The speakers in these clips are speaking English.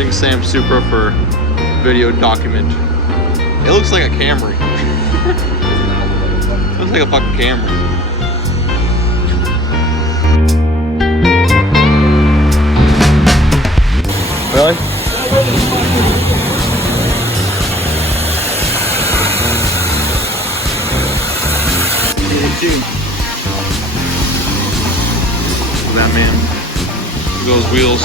recording Sam's Supra for video document. It looks like a Camry. It looks like a fucking Camry. Really? Look at that, man. Look at those wheels.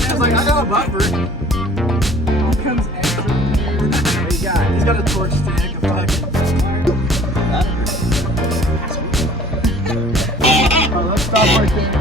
Sam's like, I got a buffer. All comes extra. He's got a torch stick, a fucking. Oh, let's stop right there.